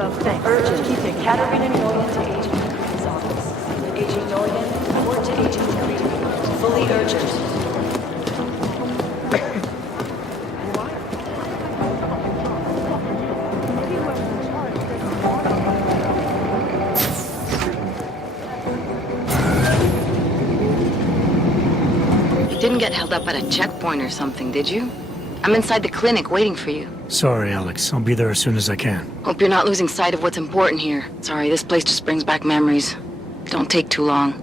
Urgent. Katarina Noyan to Agent McCree's office. Agent Noyan, report to Agent McCree. Fully urgent. Didn't get held up at a checkpoint or something, did you? I'm inside the clinic waiting for you. Sorry, Alex. I'll be there as soon as I can. Hope you're not losing sight of what's important here. Sorry, this place just brings back memories. Don't take too long.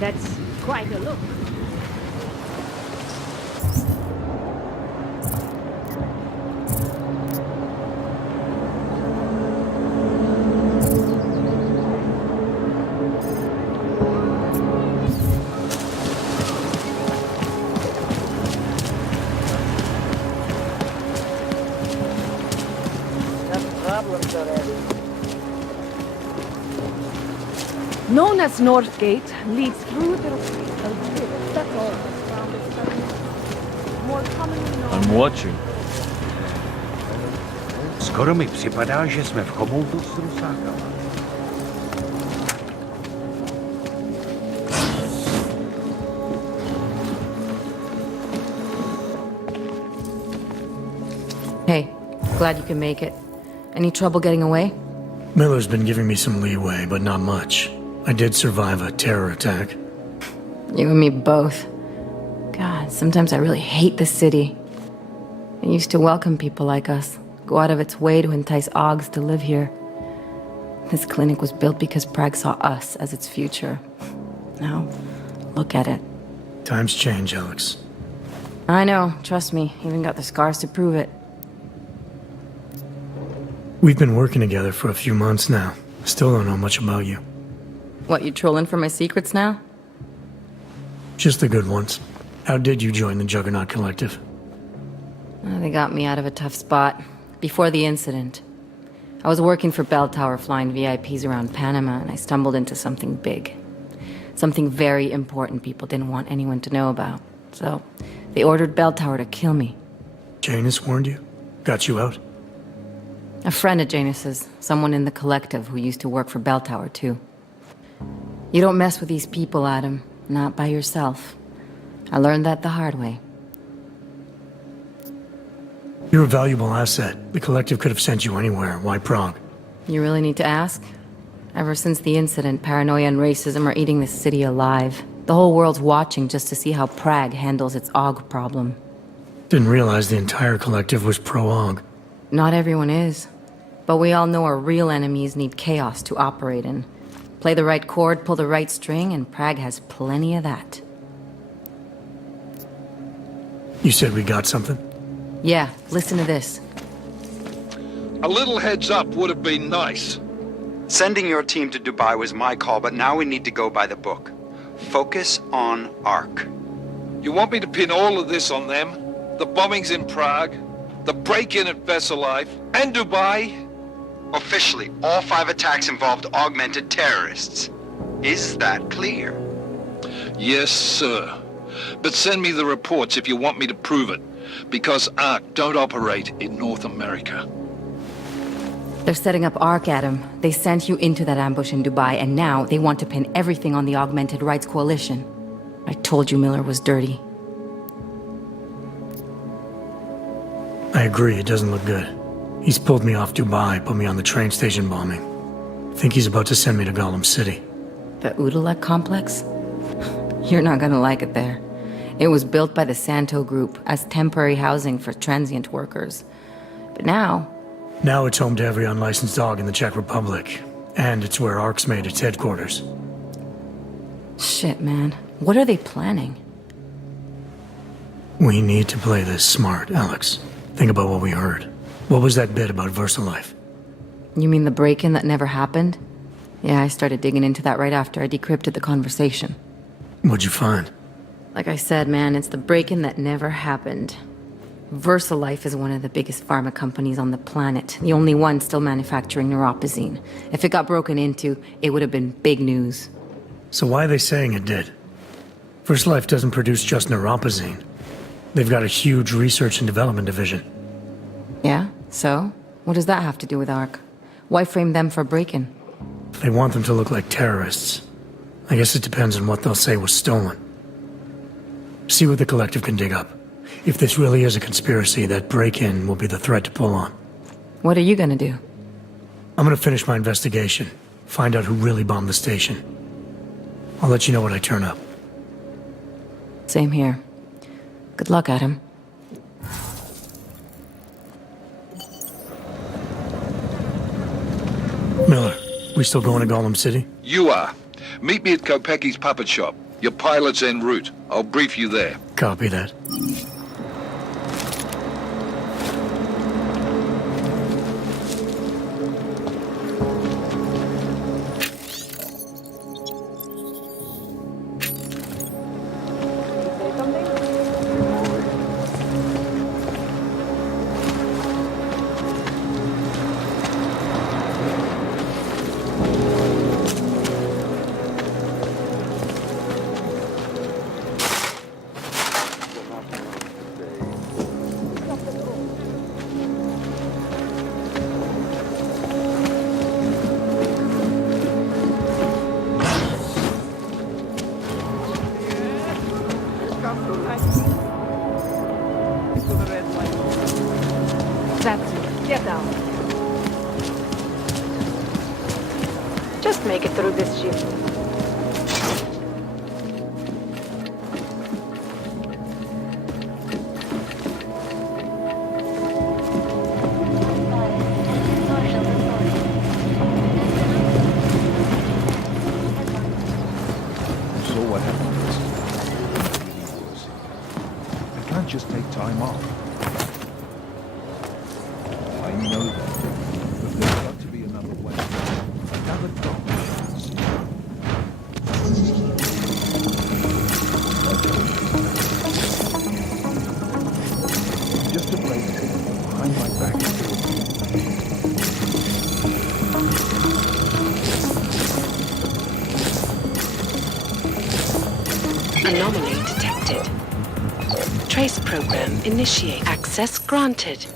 That's quite a look. Known as North Gate, leads through the... That's all. More commonly known... I'm watching. Skoro mi připadá, že jsme v chomoutu s rusákama. Hey, glad you can make it. Any trouble getting away? Miller's been giving me some leeway, but not much. I did survive a terror attack. You and me both. God, sometimes I really hate the city. It used to welcome people like us, go out of its way to entice Augs to live here. This clinic was built because Prague saw us as its future. Now, look at it. Times change, Alex. I know, trust me, even got the scars to prove it. We've been working together for a few months now. Still don't know much about you. What, you trolling for my secrets now? Just the good ones. How did you join the Juggernaut Collective? They got me out of a tough spot. Before the incident. I was working for Bell Tower flying VIPs around Panama, and I stumbled into something big. Something very important people didn't want anyone to know about. So, they ordered Bell Tower to kill me. Janus warned you? Got you out? A friend of Janus's, someone in the collective who used to work for Bell Tower too. You don't mess with these people, Adam. Not by yourself. I learned that the hard way. You're a valuable asset. The collective could have sent you anywhere. Why Prague? You really need to ask? Ever since the incident, paranoia and racism are eating this city alive. The whole world's watching just to see how Prague handles its AUG problem. Didn't realize the entire collective was pro-AUG. Not everyone is. But we all know our real enemies need chaos to operate in. Play the right chord, pull the right string, and Prague has plenty of that. You said we got something? Yeah, listen to this. A little heads up would have been nice. Sending your team to Dubai was my call, but now we need to go by the book. Focus on ARC. You want me to pin all of this on them? The bombings in Prague, the break-in at Vessel Life, and Dubai? Officially, all 5 attacks involved augmented terrorists. Is that clear? Yes, sir. But send me the reports if you want me to prove it, because ARC don't operate in North America. They're setting up ARC, Adam. They sent you into that ambush in Dubai, and now they want to pin everything on the Augmented Rights Coalition. I told you Miller was dirty. I agree, it doesn't look good. He's pulled me off Dubai, put me on the train station bombing. I think he's about to send me to Golem City. The Udalek complex? You're not gonna like it there. It was built by the Santo Group as temporary housing for transient workers. But now... Now it's home to every unlicensed dog in the Czech Republic. And it's where ARC's made its headquarters. Shit, man. What are they planning? We need to play this smart, Alex. Think about what we heard. What was that bit about VersaLife? You mean the break-in that never happened? Yeah, I started digging into that right after I decrypted the conversation. What'd you find? Like I said, man, it's the break-in that never happened. VersaLife is one of the biggest pharma companies on the planet, the only one still manufacturing neuropozyne. If it got broken into, it would have been big news. So why are they saying it did? VersaLife doesn't produce just neuropozyne. They've got a huge research and development division. Yeah? So? What does that have to do with ARC? Why frame them for break-in? They want them to look like terrorists. I guess it depends on what they'll say was stolen. See what the collective can dig up. If this really is a conspiracy, that break-in will be the thread to pull on. What are you gonna do? I'm gonna finish my investigation, find out who really bombed the station. I'll let you know when I turn up. Same here. Good luck, Adam. Miller, we still going to Golem City? You are. Meet me at Kopecki's puppet shop. Your pilot's en route. I'll brief you there. Copy that. That's it. Get down. Just make it through this shift. So what happens? I can't just take time off. I know that, but there's got to be another way. Another chance. Just a break behind my back. Anomaly detected. Trace program initiate. Access granted.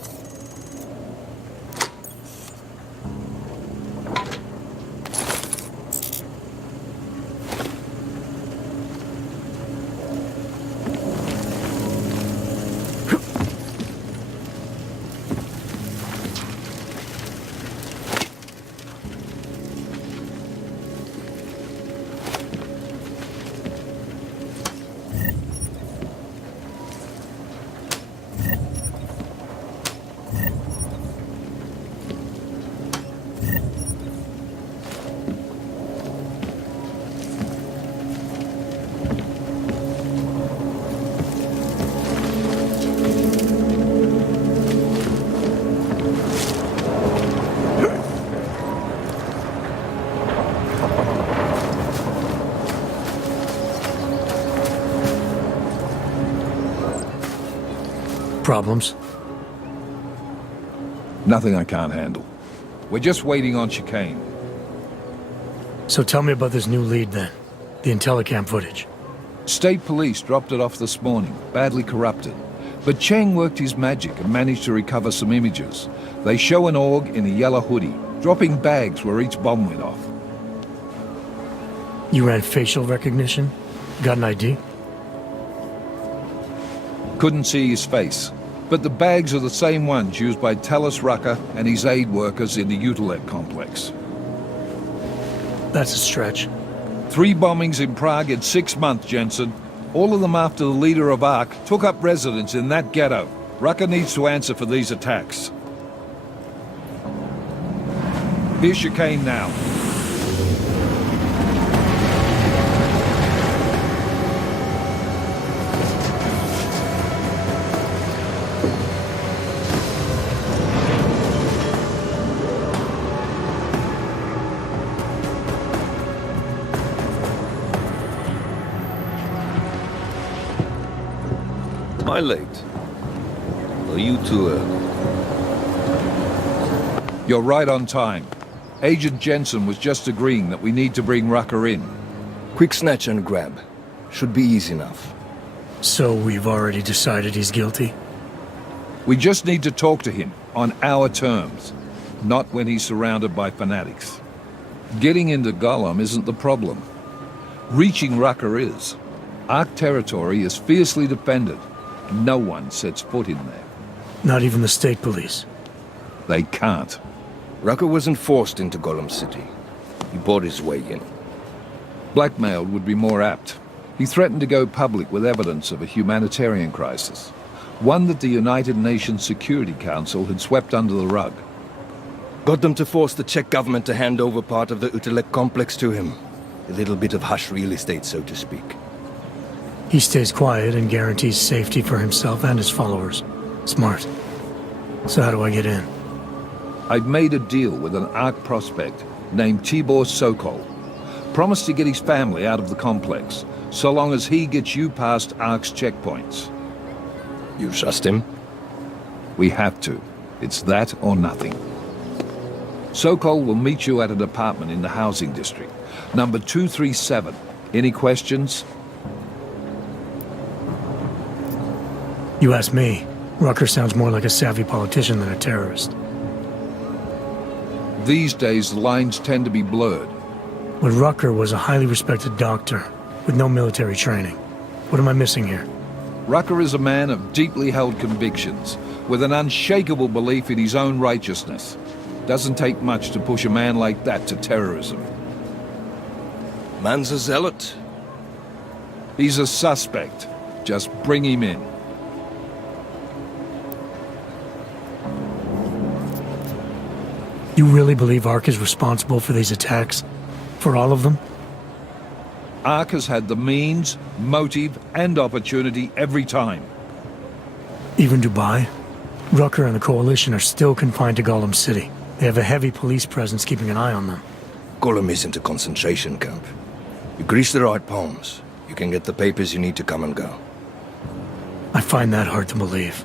Problems? Nothing I can't handle. We're just waiting on chicane. So tell me about this new lead then. The Intellicam footage. State police dropped it off this morning, badly corrupted. But Cheng worked his magic and managed to recover some images. They show an org in a yellow hoodie, dropping bags where each bomb went off. You ran facial recognition? Got an ID? Couldn't see his face. But the bags are the same ones used by Talos Rucker and his aid workers in the Utilec complex. That's a stretch. 3 bombings in Prague in 6 months, Jensen. All of them after the leader of ARC took up residence in that ghetto. Rucker needs to answer for these attacks. Here's chicane now. Am I late? Are you too early? You're right on time. Agent Jensen was just agreeing that we need to bring Rucker in. Quick snatch and grab. Should be easy enough. So we've already decided he's guilty? We just need to talk to him on our terms, not when he's surrounded by fanatics. Getting into Golem isn't the problem. Reaching Rucker is. ARC territory is fiercely defended. No one sets foot in there. Not even the state police? They can't. Rucker wasn't forced into Golem City. He bought his way in. Blackmailed would be more apt. He threatened to go public with evidence of a humanitarian crisis, one that the United Nations Security Council had swept under the rug. Got them to force the Czech government to hand over part of the Utilec complex to him. A little bit of hush real estate, so to speak. He stays quiet and guarantees safety for himself and his followers. Smart. So how do I get in? I've made a deal with an ARC prospect named Tibor Sokol. Promised to get his family out of the complex, so long as he gets you past ARC's checkpoints. You trust him? We have to. It's that or nothing. Sokol will meet you at an apartment in the housing district, number 237. Any questions? You ask me. Rucker sounds more like a savvy politician than a terrorist. These days, the lines tend to be blurred. But Rucker was a highly respected doctor, with no military training. What am I missing here? Rucker is a man of deeply held convictions, with an unshakable belief in his own righteousness. Doesn't take much to push a man like that to terrorism. Man's a zealot. He's a suspect. Just bring him in. You really believe ARC is responsible for these attacks? For all of them? ARC has had the means, motive, and opportunity every time. Even Dubai? Rucker and the Coalition are still confined to Golem City. They have a heavy police presence keeping an eye on them. Golem isn't a concentration camp. You grease the right palms, you can get the papers you need to come and go. I find that hard to believe.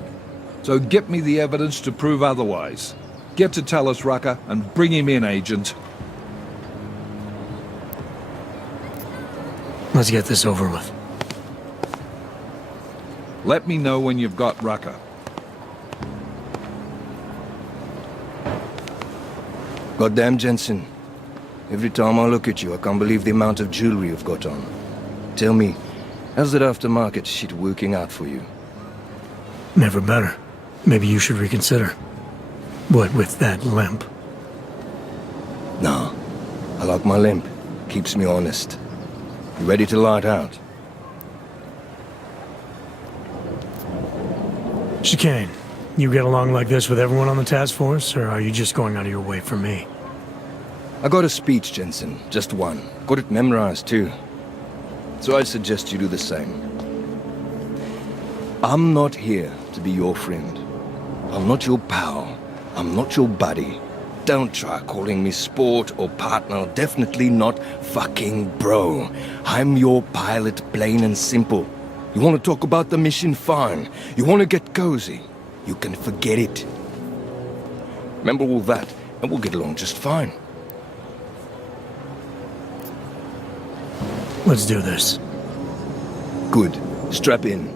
So get me the evidence to prove otherwise. Get to Talos Rucker and bring him in, Agent. Let's get this over with. Let me know when you've got Rucker. Goddamn, Jensen. Every time I look at you, I can't believe the amount of jewelry you've got on. Tell me, how's that aftermarket shit working out for you? Never better. Maybe you should reconsider. What with that limp? Nah, I like my limp. Keeps me honest. You ready to light out? Chicane, you get along like this with everyone on the task force, or are you just going out of your way for me? I got a speech, Jensen. Just one. Got it memorized, too. So I suggest you do the same. I'm not here to be your friend. I'm not your pal. I'm not your buddy. Don't try calling me sport or partner. Definitely not fucking bro. I'm your pilot, plain and simple. You want to talk about the mission? Fine. You want to get cozy? You can forget it. Remember all that, and we'll get along just fine. Let's do this. Good. Strap in.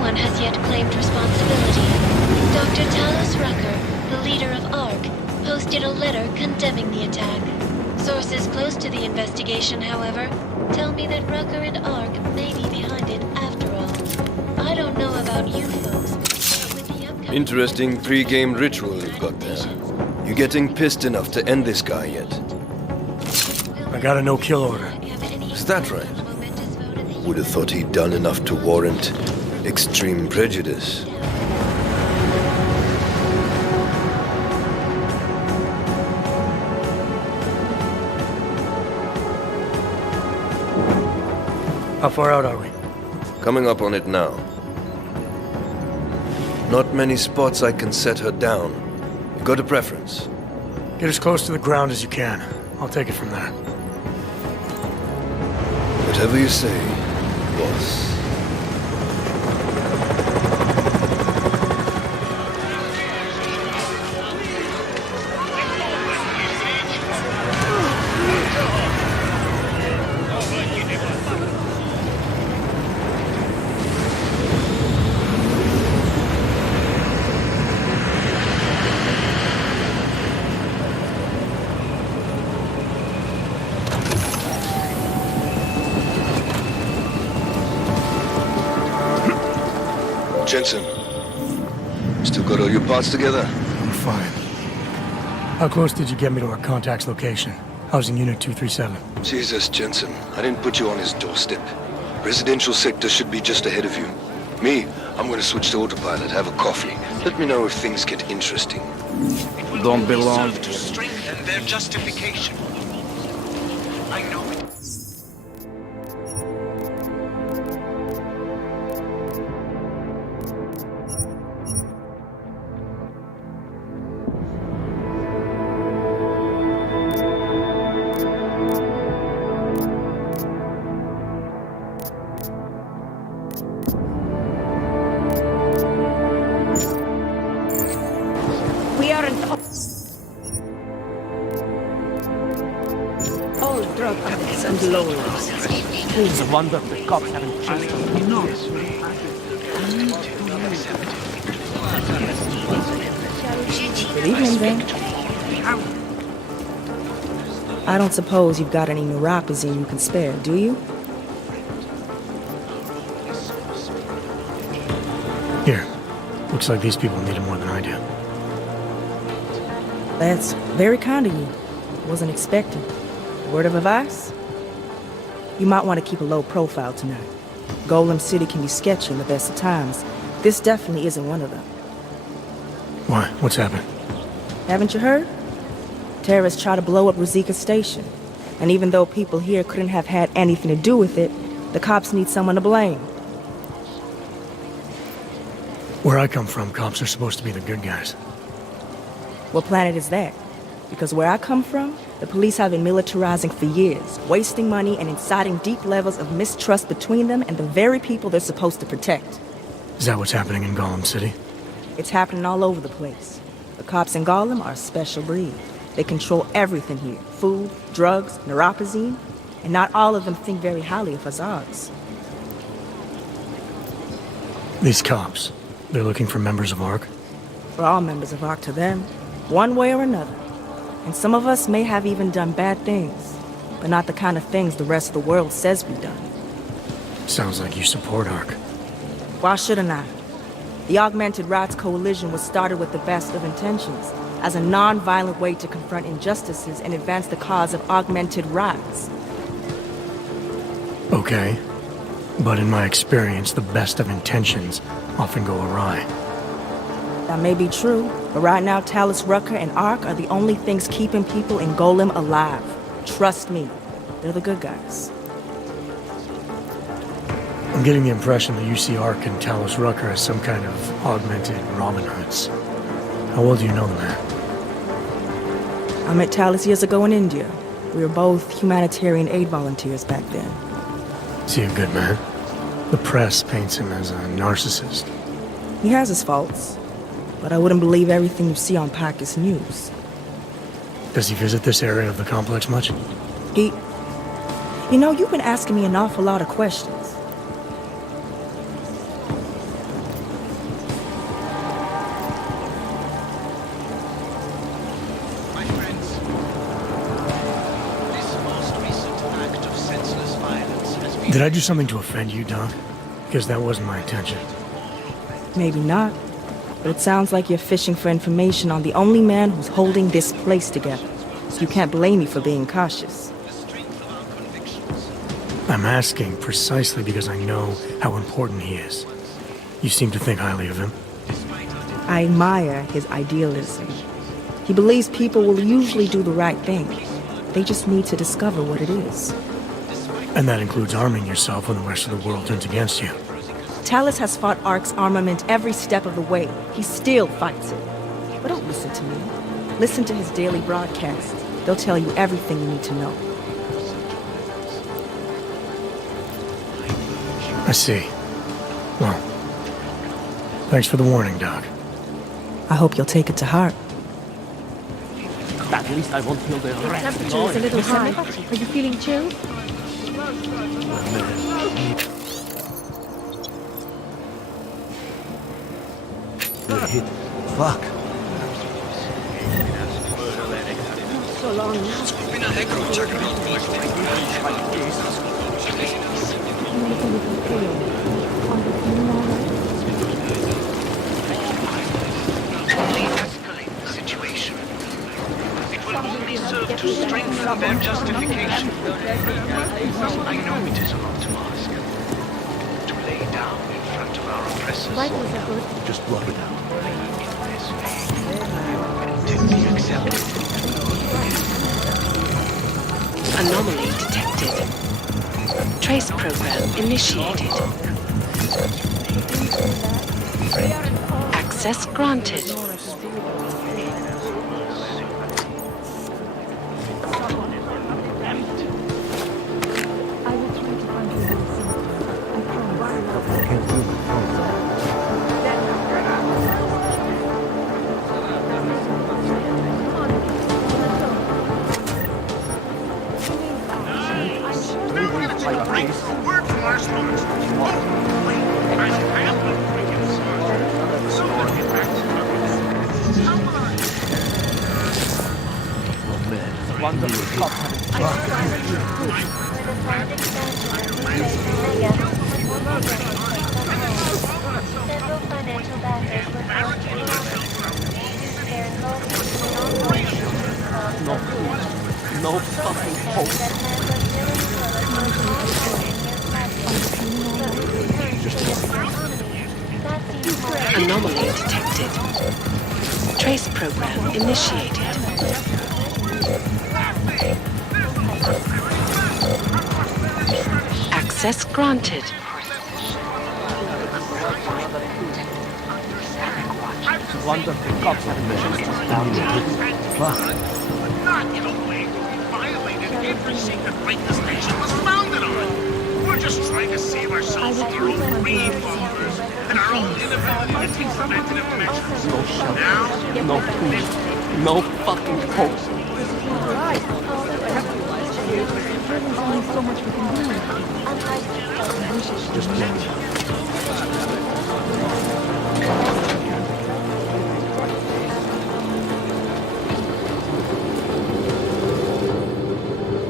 one has yet claimed responsibility. Dr. Talos Rucker, the leader of ARC, posted a letter condemning the attack. Sources close to the investigation, however, tell me that Rucker and ARC may be behind it after all. I don't know about you folks, but with the upcoming... Interesting pre-game ritual you've got there. You getting pissed enough to end this guy yet? I got a no-kill order. Is that right? Would have thought he'd done enough to warrant extreme prejudice. How far out are we? Coming up on it now. Not many spots I can set her down. You got a preference? Get as close to the ground as you can. I'll take it from there. Whatever you say, boss. Jensen, still got all your parts together? I'm fine. How close did you get me to our contact's location? Housing Unit 237. Jesus, Jensen, I didn't put you on his doorstep. Residential sector should be just ahead of you. Me, I'm gonna switch to autopilot, have a coffee. Let me know if things get interesting. Don't belong to strengthen their justification. I know it. It's a wonder the cops haven't chased them. Good evening, then. I don't suppose you've got any neuropathy you can spare, do you? Here. Looks like these people need it more than I do. That's very kind of you. Wasn't expecting. Word of advice? You might want to keep a low profile tonight. Golem City can be sketchy in the best of times. This definitely isn't one of them. Why? What's happened? Haven't you heard? Terrorists try to blow up Rucker Station. And even though people here couldn't have had anything to do with it, the cops need someone to blame. Where I come from, cops are supposed to be the good guys. What planet is that? Because where I come from, the police have been militarizing for years, wasting money and inciting deep levels of mistrust between them and the very people they're supposed to protect. Is that what's happening in Golem City? It's happening all over the place. The cops in Golem are a special breed. They control everything here. Food, drugs, neuropazine, and not all of them think very highly of us Ogs. These cops, they're looking for members of ARC? We're all members of ARC to them, one way or another. And some of us may have even done bad things, but not the kind of things the rest of the world says we've done. Sounds like you support ARC. Why shouldn't I? The Augmented Rights Coalition was started with the best of intentions, as a non-violent way to confront injustices and advance the cause of augmented rights. Okay. But in my experience, the best of intentions often go awry. That may be true, but right now Talos, Rucker, and ARC are the only things keeping people in Golem alive. Trust me, they're the good guys. I'm getting the impression that you see ARC and Talos Rucker as some kind of augmented Robin Hoods. How well do you know the man? I met Talos years ago in India. We were both humanitarian aid volunteers back then. Is he a good man? The press paints him as a narcissist. He has his faults, but I wouldn't believe everything you see on Praxis News. Does he visit this area of the complex much? You know, you've been asking me an awful lot of questions. Did I do something to offend you, Doc? Because that wasn't my intention. Maybe not, but it sounds like you're fishing for information on the only man who's holding this place together. So you can't blame me for being cautious. I'm asking precisely because I know how important he is. You seem to think highly of him. I admire his idealism. He believes people will usually do the right thing. They just need to discover what it is. And that includes arming yourself when the rest of the world turns against you. Talos has fought Ark's armament every step of the way. He still fights it. But don't listen to me. Listen to his daily broadcasts. They'll tell you everything you need to know. I see. Well, thanks for the warning, Doc. I hope you'll take it to heart. At least I won't feel the temperature is a little high. Are you feeling chilled? Fuck. So long now. De-escalate the situation. It will only serve to strengthen their justification. I know it is a lot to ask. To lay down in front of our oppressors. Just block it out. Until we accept it. Anomaly detected. Trace program initiated. Access granted. No fucking hope. Anomaly detected. Trace program initiated. Access granted. Wonder if the cops have missions to down the fuck. Not in a way we violated every secret right the station was founded on. We're just trying to save ourselves from our own greed followers and our own inability to take preventative measures. No shelter. Now, No food. No fucking hope. So much we can do. Just wait.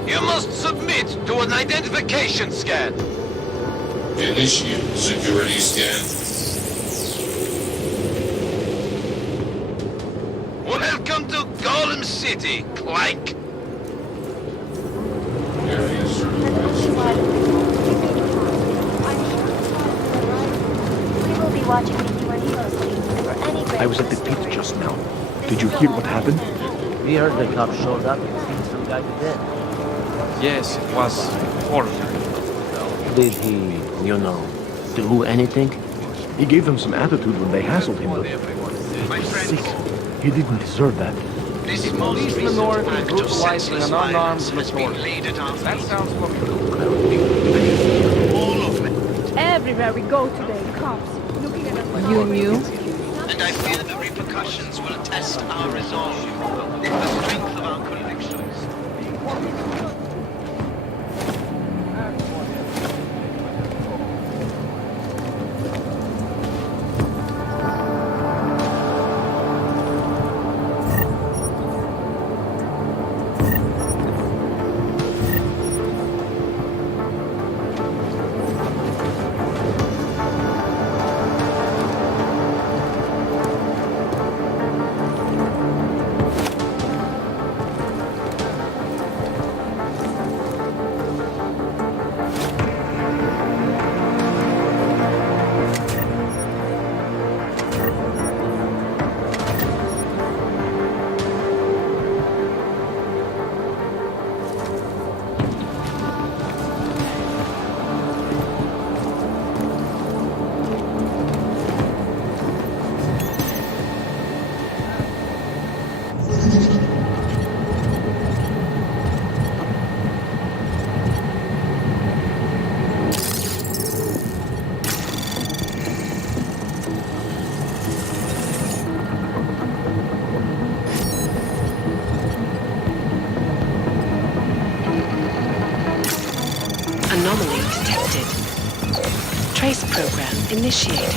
you must submit to an identification scan. Initiate security scan. Welcome to Golem City, Clank. Area supervised. We will be watching you more closely for any I was at the pit just now. Did you hear what happened? We heard the cops showed up and seen some guy to death. Yes, it was horrible. Did he, do anything? He gave them some attitude when they hassled him, but he was sick. He didn't deserve that. This police minority brutalizing an unarmed majority. That sounds familiar. Everywhere we go today, cops looking at us. You knew? And I fear the repercussions will test our resolve, the strength of our convictions. detected. Trace program initiated.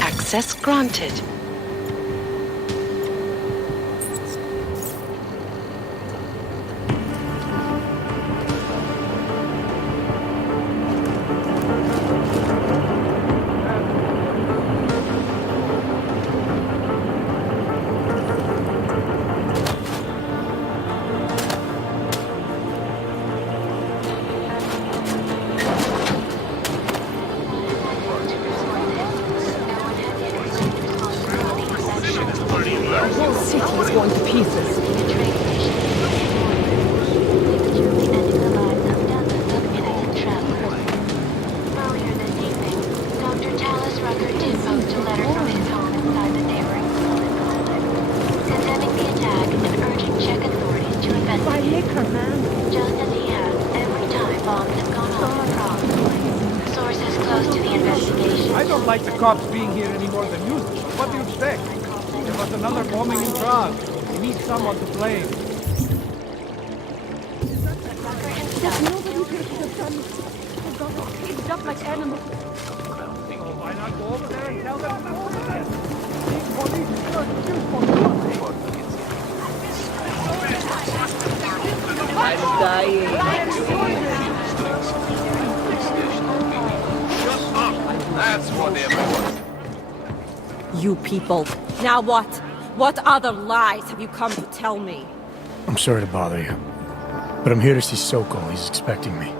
Access granted. The whole city is going to pieces. Earlier this evening, Dr. Talos Rucker did post a letter from his home inside the neighboring Golem complex, condemning the attack and urging Czech authorities to investigate, just as he has every time bombs have gone off in Prague. Sources close to the investigation. I don't like the cops being here any more than you do. What do you expect? There was another bombing in Prague. We need someone to blame. It's just like animals. Why not go over there and tell them to go there? These police are just for nothing. I'm dying. That's what everyone. You people. Now what? What other lies have you come to tell me? I'm sorry to bother you, but I'm here to see Sokol. He's expecting me.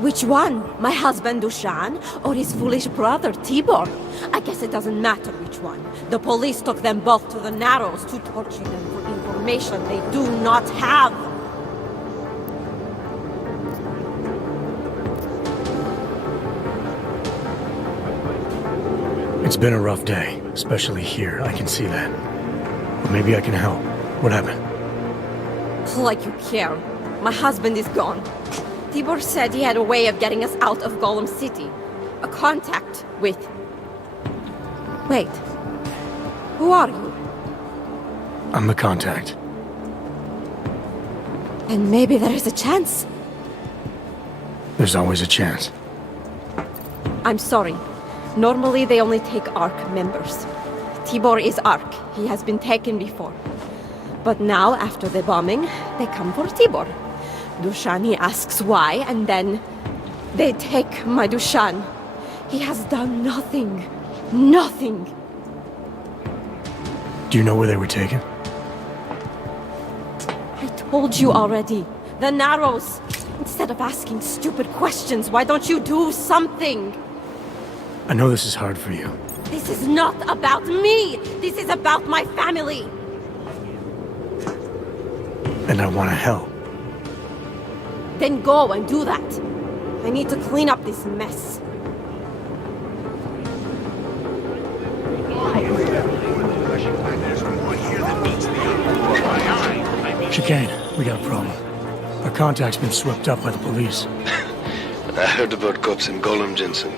Which one? My husband Dushan or his foolish brother Tibor? I guess it doesn't matter which one. The police took them both to the Narrows to torture them for information they do not have. It's been a rough day, especially here. I can see that. But maybe I can help. What happened? Like you care. My husband is gone. Tibor said he had a way of getting us out of Golem City. A contact with... Wait. Who are you? I'm the contact. And maybe there is a chance. There's always a chance. I'm sorry. Normally they only take ARC members. Tibor is ARC. He has been taken before. But now, after the bombing, they come for Tibor. Dushani asks why, and then they take my Dushan. He has done nothing. Nothing. Do you know where they were taken? I told you already. The Narrows. Instead of asking stupid questions, why don't you do something? I know this is hard for you. This is not about me! This is about my family! And I want to help. Then go and do that. I need to clean up this mess. Chicane, we got a problem. Our contact's been swept up by the police. I heard about cops in Golem, Jensen.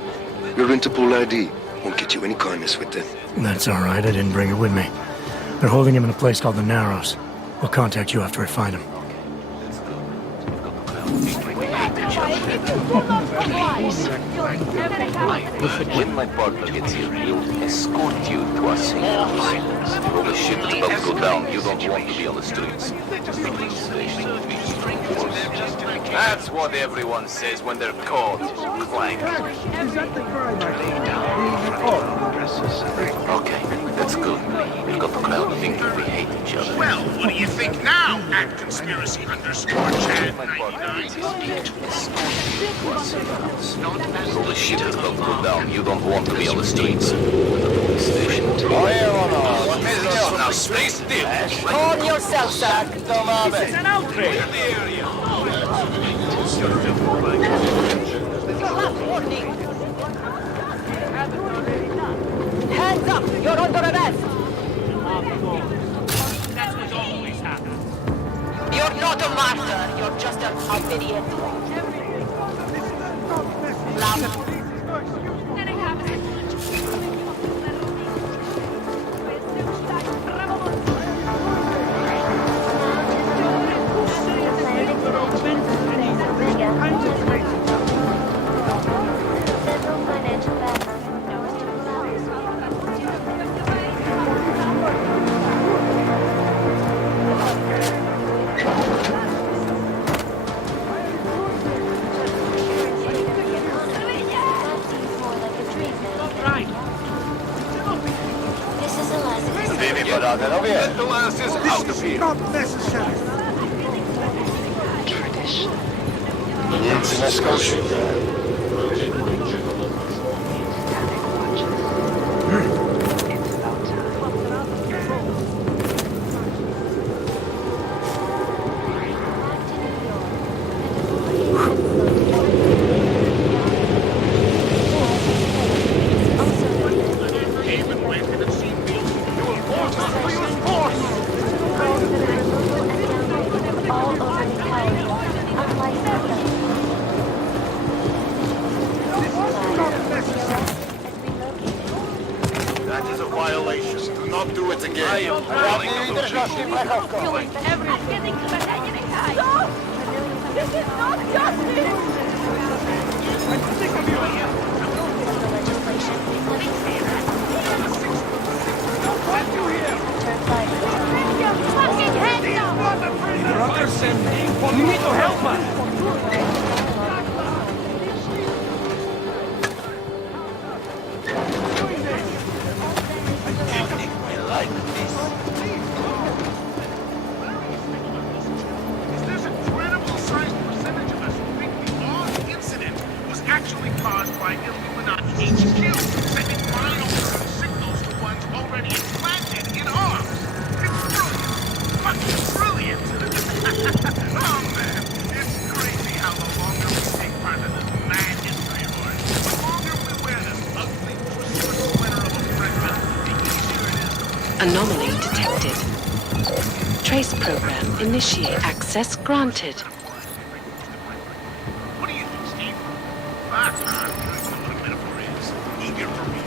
Your Interpol ID won't get you any kindness with them. That's all right. I didn't bring it with me. They're holding him in a place called the Narrows. I'll contact you after I find him. When my partner gets here, he'll escort you to our safe house. All the shit that's about to go down, you don't want to be on the streets. That's what everyone says when they're caught. Clank. Okay, that's good. We've got the crowd thinking we hate each other. Well, what do you think now, @conspiracy_Chad99? All the shit that's about to go down, you don't want to be on the streets. Now stay still. Calm yourself, sir. This is an outrage. Hands up! You're under arrest! That's what always happens. You're not a martyr. You're just an idiot. This is not necessary. Tradition. Nic neskouším. That is a violation. Do not do it again. I am This is not justice! I'm sick of you! Don't want you here! Bring your fucking hands up! Rucker sent me. You need to help us! There's a credible sized percentage of us who think the odd incident was actually caused by Illuminati HQ, sending mild signals to ones already implanted in arms. It's brilliant. Fucking brilliant. Oh man, it's crazy how the longer we take part in this mad history of ours, the longer we wear this ugly Christmas sweater of a freshman, the easier it is to Anomaly detected. Trace program initiate. Access granted. What do you think, Steve? Ah, you know what a metaphor is. Eager for me.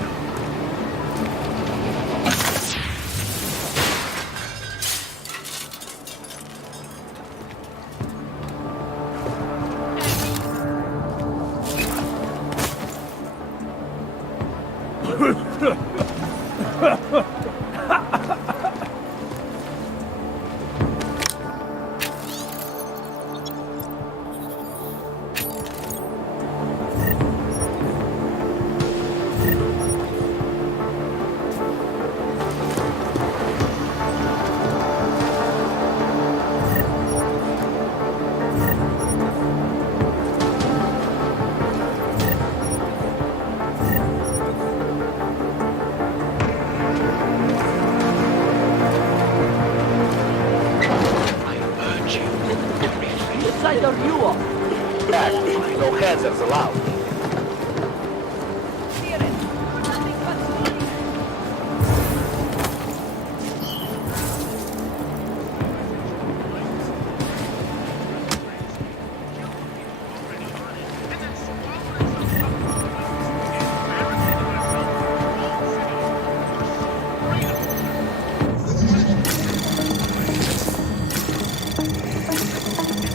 Side are you on? Back. No hands are allowed.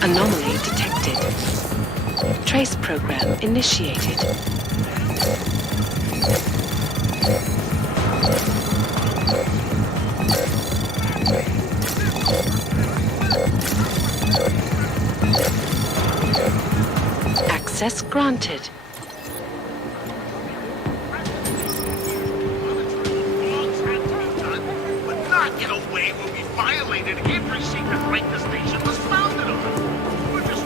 Anomaly detected. Trace program initiated. Access granted. But not in a way where we violated every secret right the station was founded on. We're just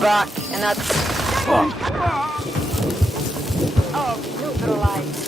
back, and that's... Oh, neutralized.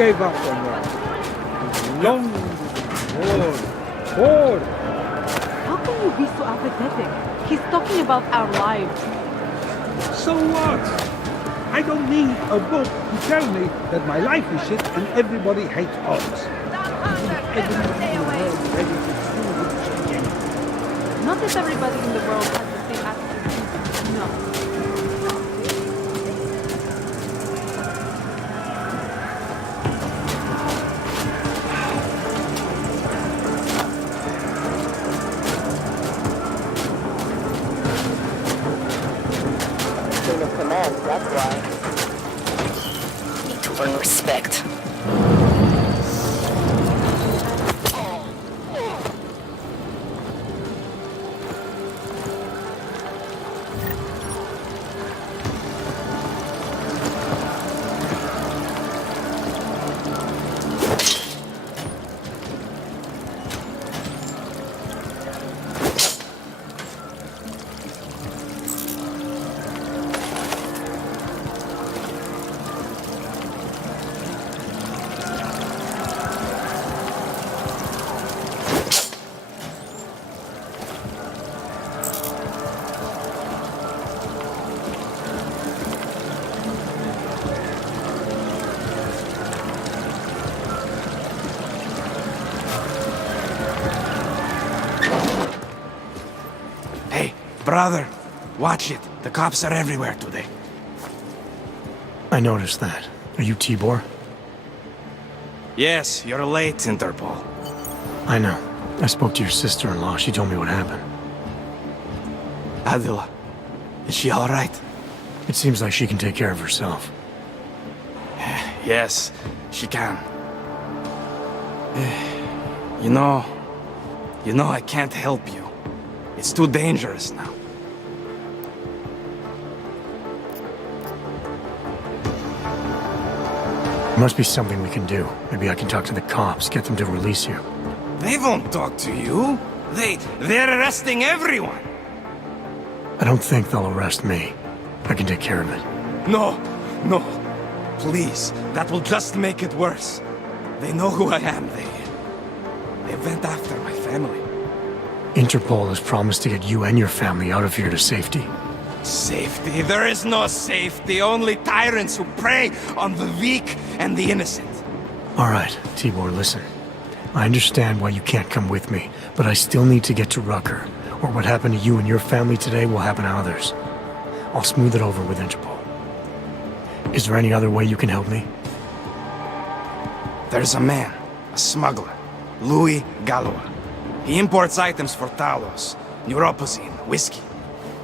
gave up on Rock. Long, bored. How can you be so apathetic? He's talking about our lives. So what? I don't need a book to tell me that my life is shit and everybody hates odds. Everybody in the world ready to do change anything. Not that everybody in the world has the same attitude. No. Chain of command, that's why. Need to earn respect. Brother, watch it. The cops are everywhere today. I noticed that. Are you Tibor? Yes, you're late, Interpol. I know. I spoke to your sister-in-law. She told me what happened. Adila, is she all right? It seems like she can take care of herself. Yes, she can. You know, I can't help you. It's too dangerous now. There must be something we can do. Maybe I can talk to the cops, get them to release you. They won't talk to you. They're arresting everyone. I don't think they'll arrest me. I can take care of it. No. Please, that will just make it worse. They know who I am. They went after my family. Interpol has promised to get you and your family out of here to safety. Safety? There is no safety. Only tyrants who prey on the weak and the innocent. All right, Tibor, listen. I understand why you can't come with me, but I still need to get to Rucker, or what happened to you and your family today will happen to others. I'll smooth it over with Interpol. Is there any other way you can help me? There's a man, a smuggler, Louis Galois. He imports items for Talos, neuropozyne, whiskey.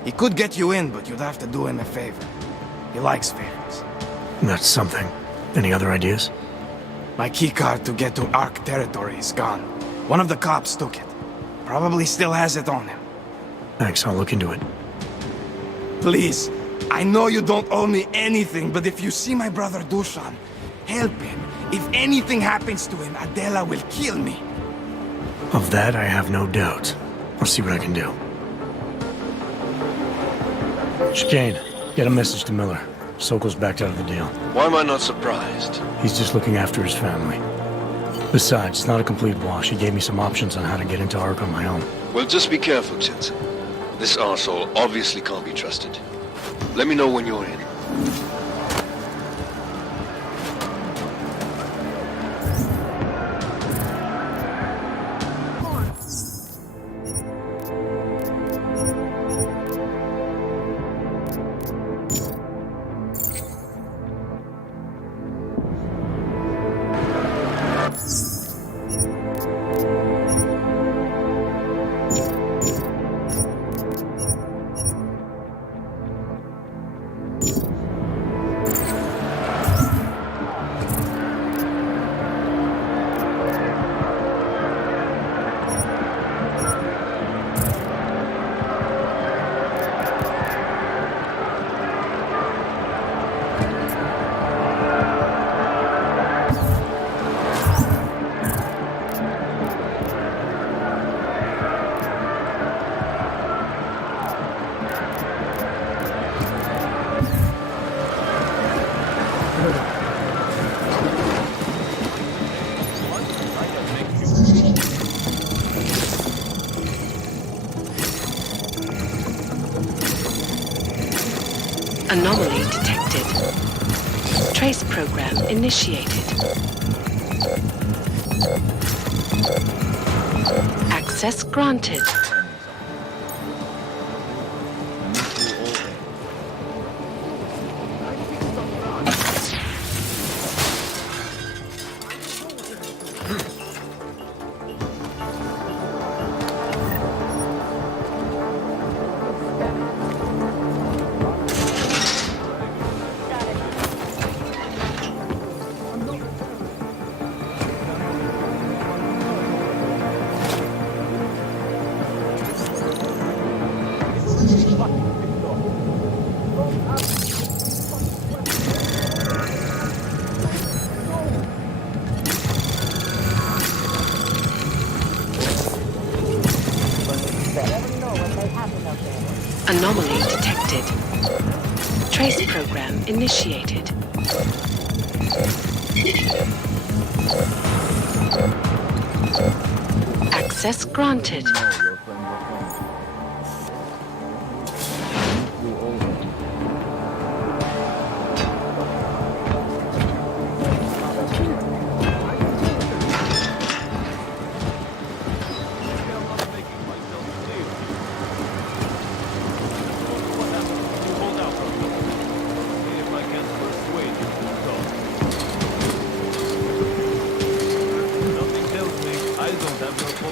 He could get you in, but you'd have to do him a favor. He likes favors. That's something. Any other ideas? My keycard to get to Ark territory is gone. One of the cops took it. Probably still has it on him. Thanks, I'll look into it. Please, I know you don't owe me anything, but if you see my brother Dushan, help him. If anything happens to him, Adela will kill me. Of that, I have no doubt. I'll see what I can do. Chicane, get a message to Miller. Sokol's backed out of the deal. Why am I not surprised? He's just looking after his family. Besides, it's not a complete wash. He gave me some options on how to get into Ark on my own. Well, just be careful, Jensen. This arsehole obviously can't be trusted. Let me know when you're in. Anomaly detected. Trace program initiated. Access granted. Anomaly detected. Trace program initiated. Access granted.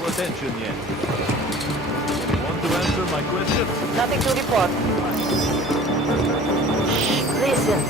Attention yet. Want to answer my question? Nothing to report. Listen.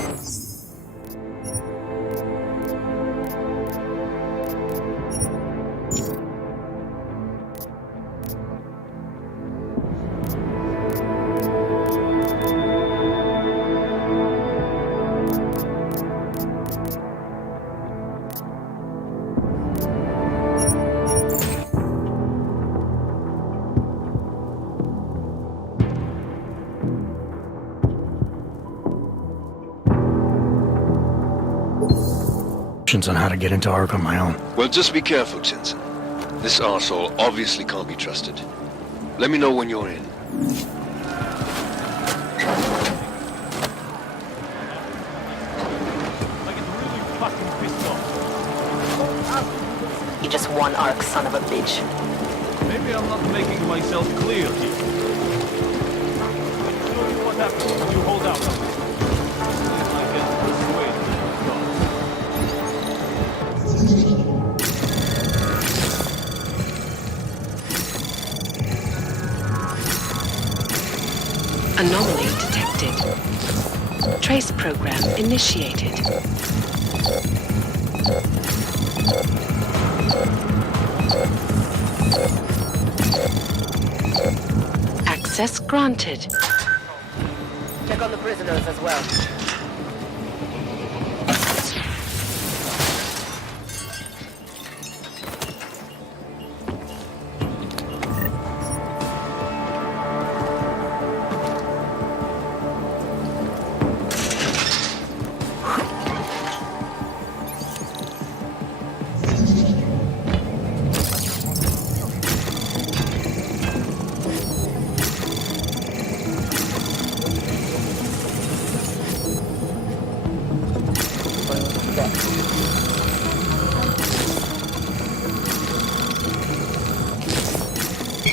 On how to get into Ark on my own. Well, just be careful, Jensen. This arsehole obviously can't be trusted. Let me know when you're in. You just one Ark, son of a bitch. Maybe I'm not making myself clear here. I'll show you what happens when you hold out on me. See if I can persuade you to stop. Anomaly detected. Trace program initiated. Access granted. Check on the prisoners as well.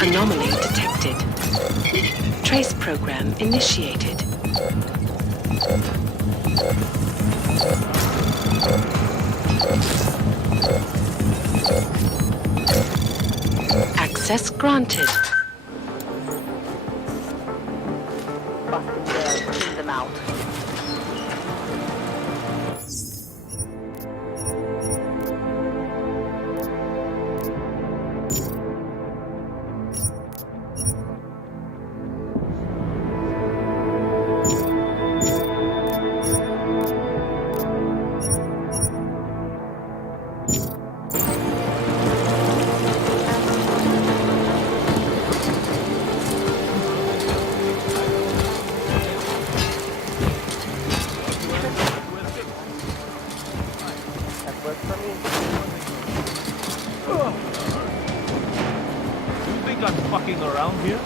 Anomaly detected. Trace program initiated. Access granted. Clean them out. Fucking around here?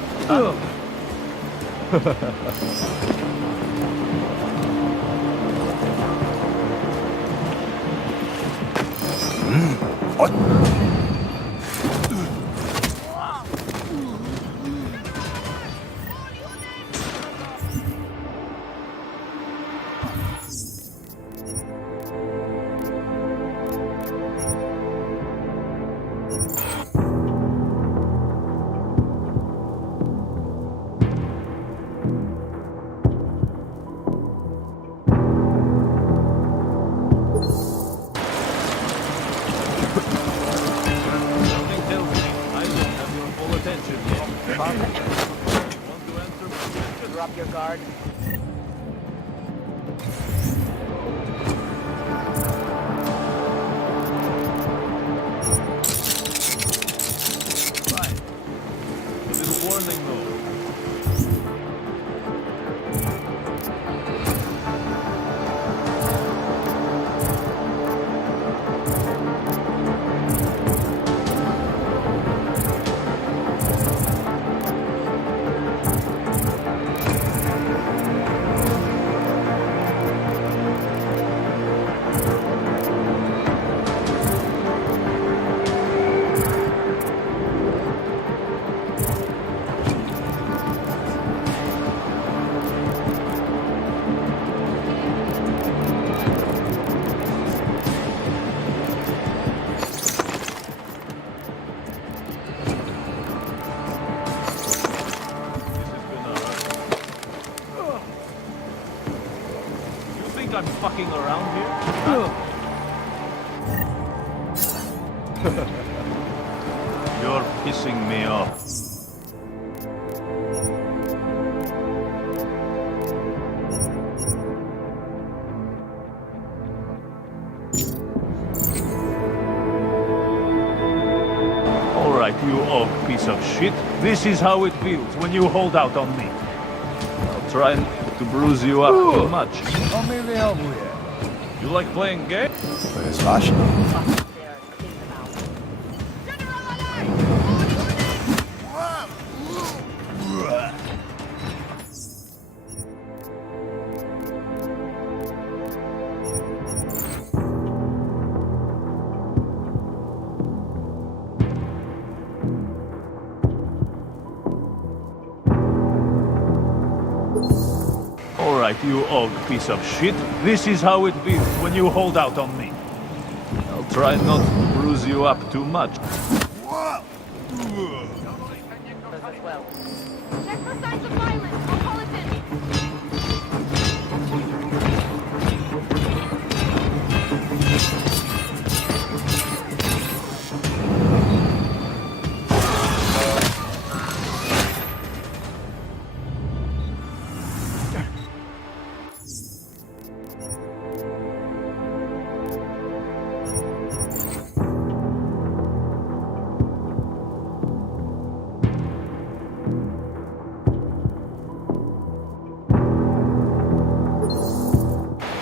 Drop your guard. Fine. A little warning though. I'm fucking around here? You're pissing me off. Alright, you og piece of shit. This is how it feels when you hold out on me. I'll try to bruise you up too much. You like playing games? Alright, you og piece of shit. This is how it feels when you hold out on me. I'll try not to bruise you up too much. Check for signs of violence. I'll call it in.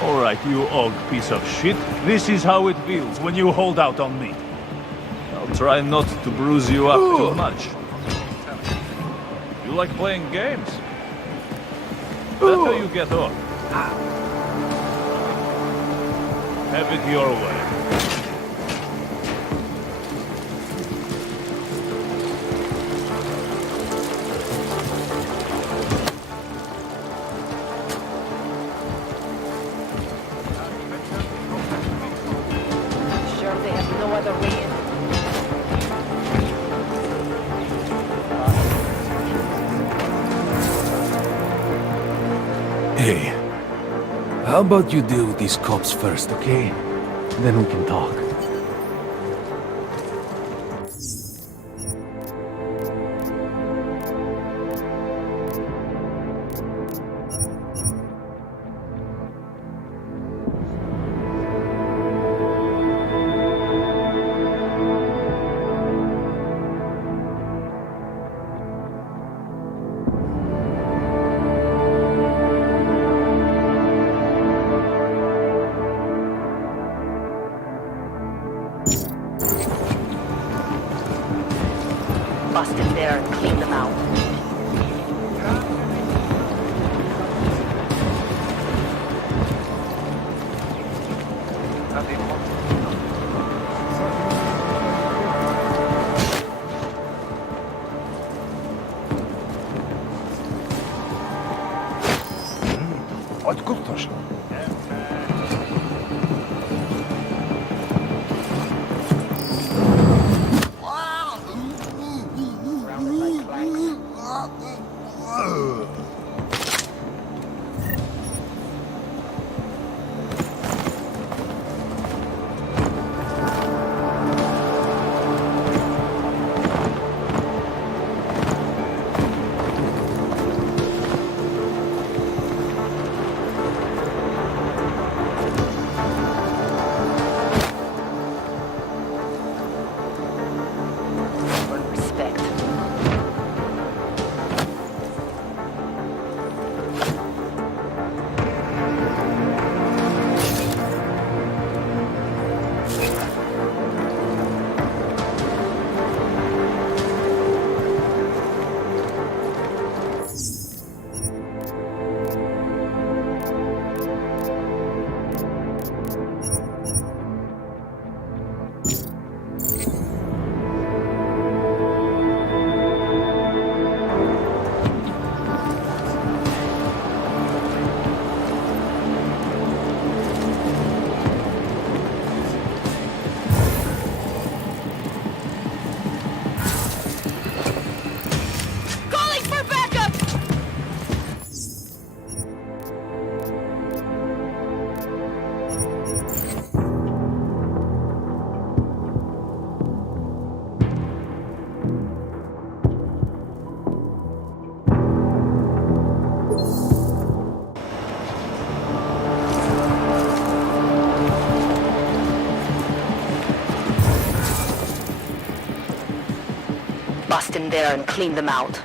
Alright, you og piece of shit. This is how it feels when you hold out on me. I'll try not to bruise you up too much. You like playing games? Better you get off. Have it your way. Sure they have no other way in. Hey, how about you deal with these cops first, okay? Then we can talk. Bust in there and clean them out. bust in there and clean them out.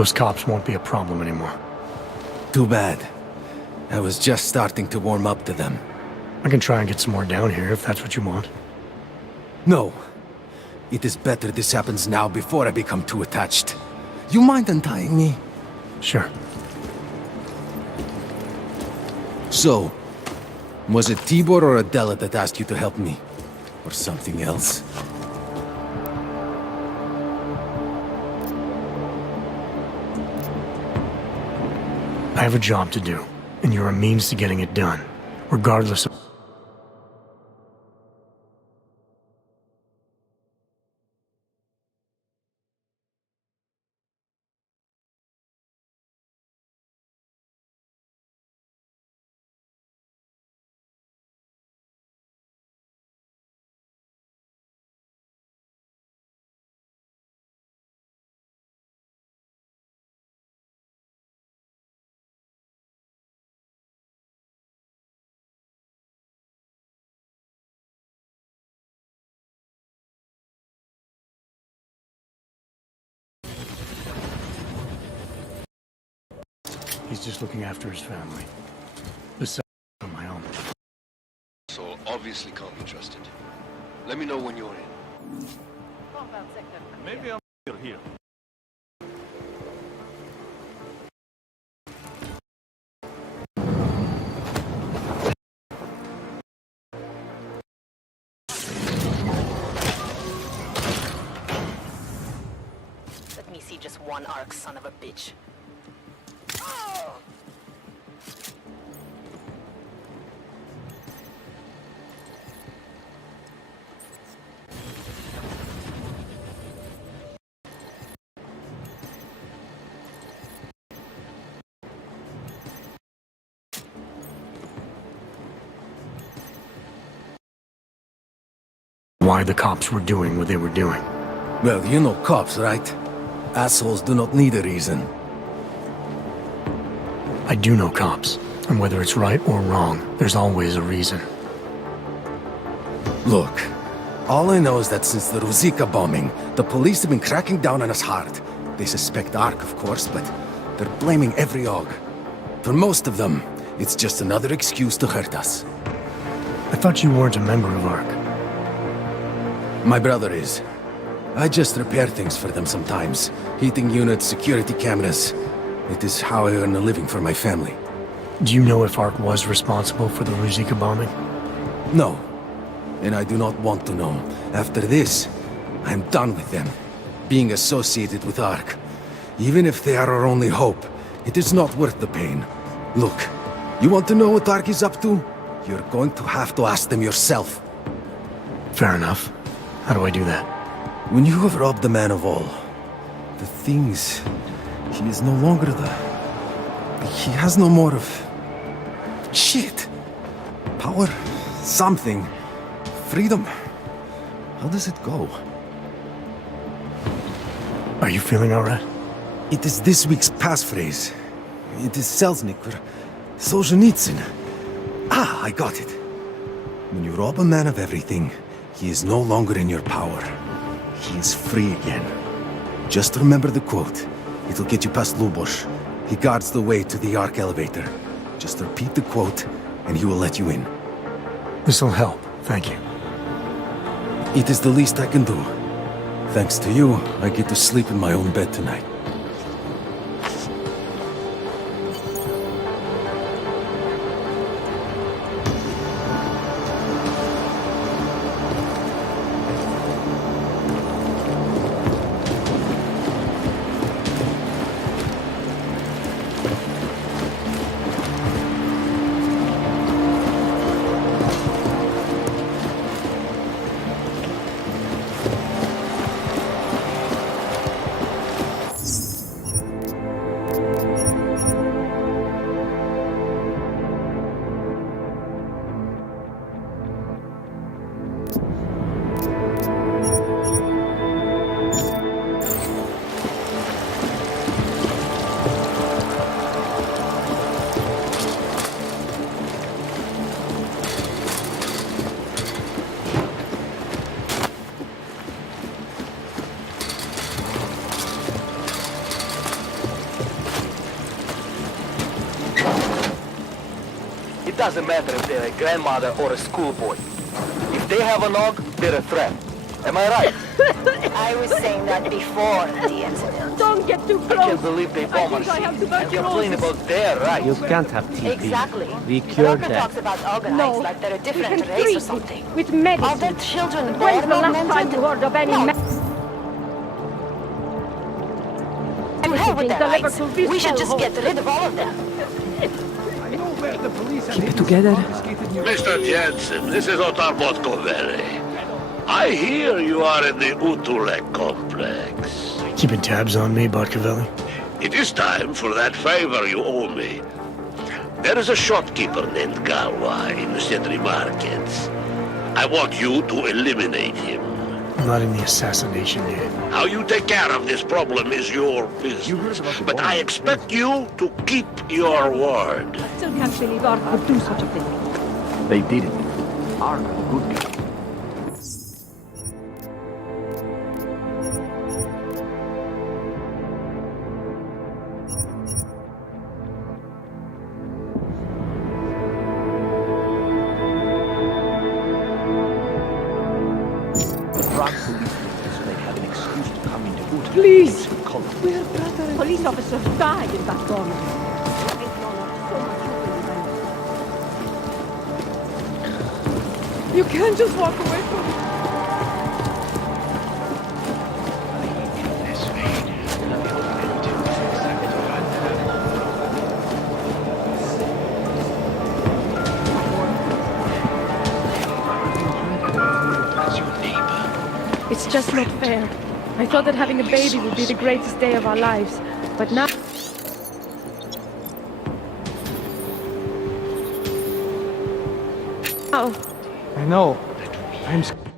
Those cops won't be a problem anymore. Too bad. I was just starting to warm up to them. I can try and get some more down here if that's what you want. No. It is better this happens now before I become too attached. You mind untying me? Sure. So, was it Tibor or Adela that asked you to help me? Or something else? I have a job to do, and you're a means to getting it done, regardless of... He's just looking after his family. Besides, on my own. So obviously can't be trusted. Let me know when you're in. Maybe I'm here. Let me see just one arc, son of a bitch. Why the cops were doing what they were doing. Well, you know cops, right? Assholes do not need a reason. I do know cops, and whether it's right or wrong, there's always a reason. Look, all I know is that since the Ruzicka bombing, the police have been cracking down on us hard. They suspect Ark, of course, but they're blaming every AUG. For most of them, it's just another excuse to hurt us. I thought you weren't a member of Ark. My brother is. I just repair things for them sometimes. Heating units, security cameras. It is how I earn a living for my family. Do you know if Ark was responsible for the Ruzicka bombing? No. And I do not want to know. After this, I'm done with them. Being associated with Ark. Even if they are our only hope, it is not worth the pain. Look, you want to know what Ark is up to? You're going to have to ask them yourself. Fair enough. How do I do that? When you have robbed the man of all, the things... He is no longer He has no more of... Shit! Power? Something. Freedom? How does it go? Are you feeling alright? It is this week's passphrase. It is Selznick or Solzhenitsyn. Ah, I got it. When you rob a man of everything, he is no longer in your power. He is free again. Just remember the quote. It'll get you past Lubosh. He guards the way to the Ark elevator. Just repeat the quote, and he will let you in. This'll help, thank you. It is the least I can do. Thanks to you, I get to sleep in my own bed tonight. doesn't matter if they're a grandmother or a schoolboy. If they have a nog, they're a threat. Am I right? I was saying that before the incident. Don't get too close. I can't believe they bomb our city and complain about their rights. You can't have TP. Exactly. We cured Rucker that. talks about organites like they're a different race or something. With medicine. Are their children When's the born last time you heard of any No. To hell with their delivered rights. to this We should just hellhole. get rid of all of them. Keep it together. Mr. Jensen, this is Otar Motkovere. I hear you are in the Utulek complex. Keeping tabs on me, Botkavelli? It is time for that favor you owe me. There is a shopkeeper named Galwa in the Sentry Markets. I want you to eliminate him. I'm not in the assassination yet. How you take care of this problem is your business. But I expect you to keep your word. I still can't believe Ark would do such a thing. They did it. Ark, good guy. Prague police so they'd have an excuse to come into Utrecht. Please. Column. We're brothers. Police officers died in that gun. You can't just walk away from me. It's just not fair. I thought that having a baby would be the greatest day of our lives, but now... I know. I'm scared.